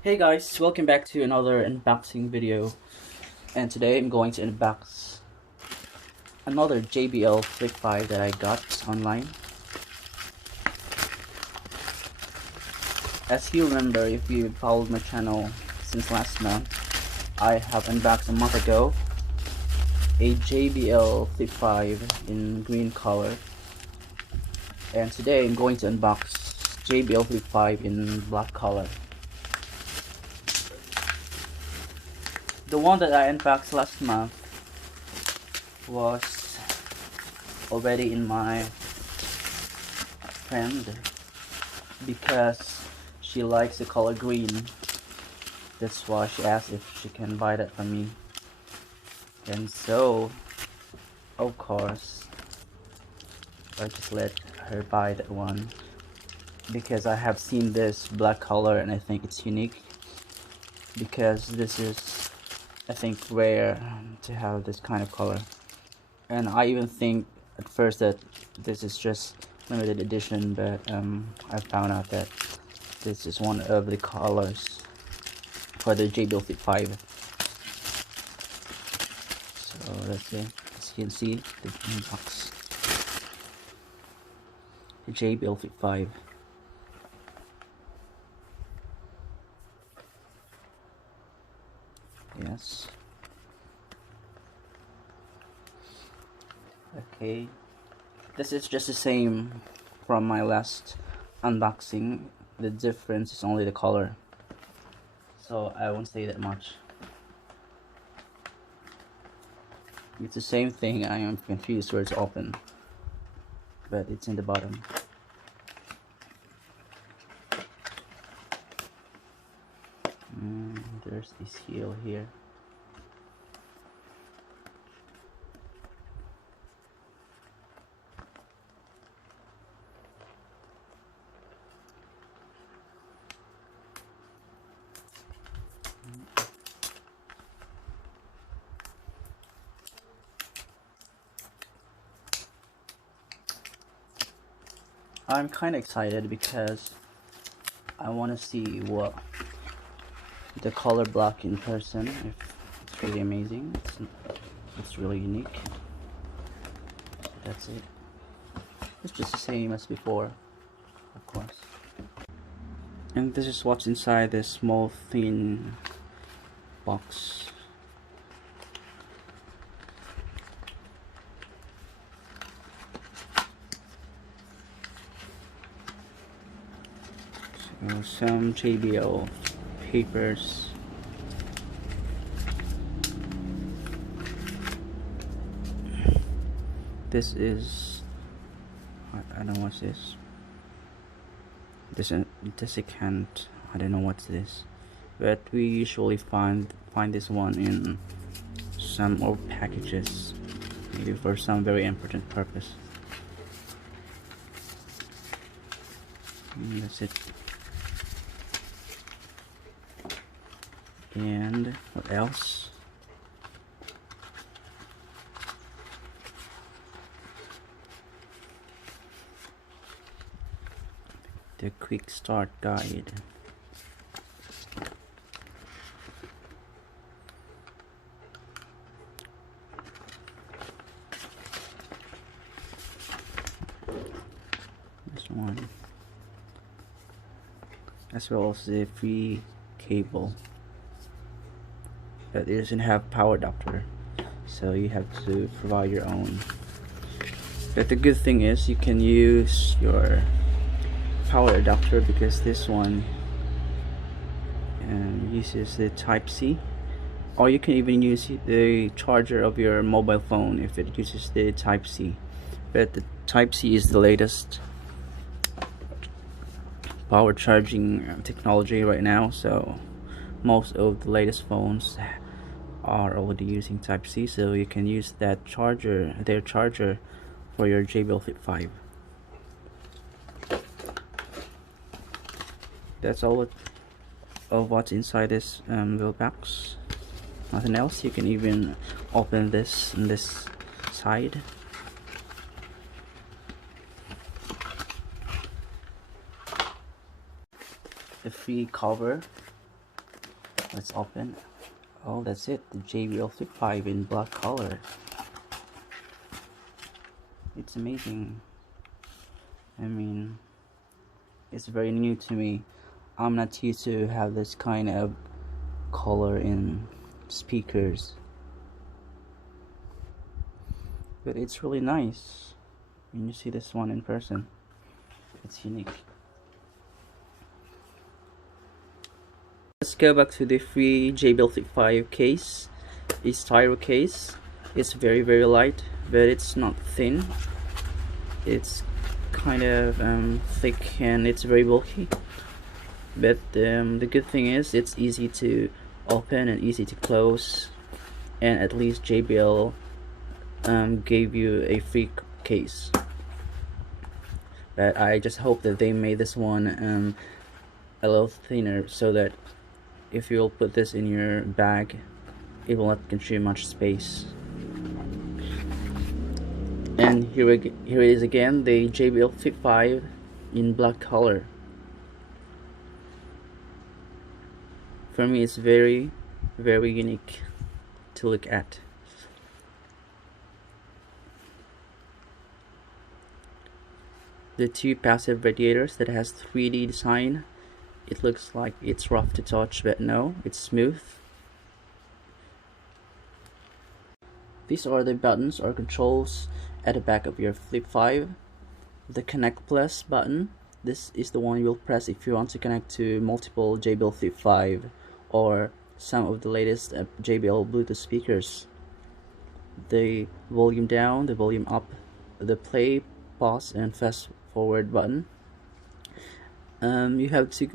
Hey guys, welcome back to another unboxing video, and today I'm going to unbox another JBL Flip 5 that I got online. As you remember, if you followed my channel since last month, I have unboxed a month ago a JBL Flip 5 in green color, and today I'm going to unbox JBL Flip 5 in black color. The one that I unboxed last month was already in my friend because she likes the color green. That's why she asked if she can buy that for me, and so of course I just let her buy that one because I have seen this black color and I think it's unique, because this is, I think, rare to have this kind of color. And I even think at first that this is just limited edition, but I found out that this is one of the colors for the JBL Flip 5. So let's see, as you can see, the box, the JBL Flip 5. Yes. Okay. This is just the same from my last unboxing. The difference is only the color, so I won't say that much. It's the same thing. I am confused where it's open, but it's in the bottom. There's this heel here. I'm kind of excited because I want to see what the color block in person. It's really amazing. It's really unique. That's it. It's just the same as before, of course. And this is what's inside this small thin box. So some JBL papers. This is, I don't know what's this. This desiccant. I don't know what's this, but we usually find this one in some old packages, maybe for some very important purpose. And that's it. And what else? The quick start guide. This one, as well as the free cable, but it doesn't have power adapter, so you have to provide your own. But the good thing is you can use your power adapter, because this one uses the Type-C, or you can even use the charger of your mobile phone if it uses the Type-C. But the Type-C is the latest power charging technology right now, so most of the latest phones are already using Type-C, so you can use that charger, their charger, for your JBL Flip 5. That's all of what's inside this little box. Nothing else. You can even open this on this side. The free cover Let's open. Oh, that's it, the JBL Flip 5 in black color. It's amazing. I mean, it's very new to me. I'm not used to have this kind of color in speakers, but it's really nice when you see this one in person. It's unique. Let's go back to the free JBL Flip 5 case. A styro case. It's very light, but it's not thin. It's kind of thick and it's very bulky. But the good thing is it's easy to open and easy to close, and at least JBL gave you a free case. But I just hope that they made this one a little thinner, so that if you'll put this in your bag, it will not consume much space. And here it is again, the JBL Flip 5 in black color. For me, it's very unique to look at. The two passive radiators that has 3D design. It looks like it's rough to touch, but no, it's smooth. These are the buttons or controls at the back of your Flip 5. The Connect Plus button. This is the one you'll press if you want to connect to multiple JBL Flip 5 or some of the latest JBL Bluetooth speakers. The volume down, the volume up, the play, pause, and fast forward button. You have to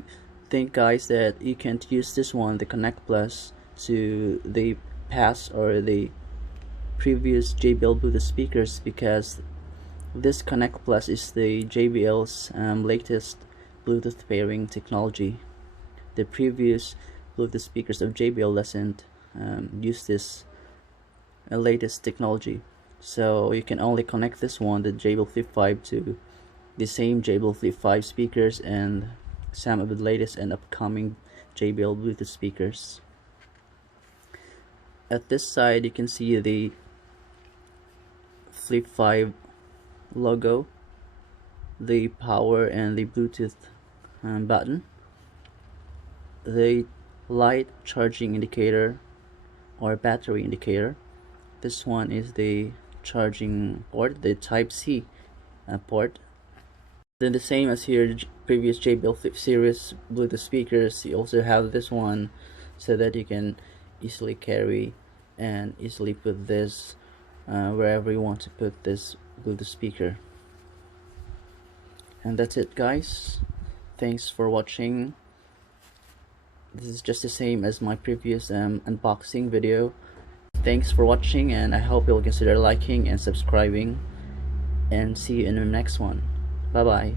think, guys, that you can't use this one, the Connect Plus, to the past or the previous JBL Bluetooth speakers, because this Connect Plus is the JBL's latest Bluetooth pairing technology. The previous Bluetooth speakers of JBL doesn't use this latest technology, so you can only connect this one, the JBL Flip 5, to the same JBL Flip 5 speakers and some of the latest and upcoming JBL Bluetooth speakers. At this side you can see the Flip 5 logo, the power and the Bluetooth button, the light charging indicator or battery indicator. This one is the charging port, the Type-C port. Then the same as your previous JBL Flip series Bluetooth speakers, you also have this one so that you can easily carry and easily put this wherever you want to put this Bluetooth speaker. And that's it, guys. Thanks for watching. This is just the same as my previous unboxing video. Thanks for watching, and I hope you'll consider liking and subscribing, and see you in the next one. Bye bye.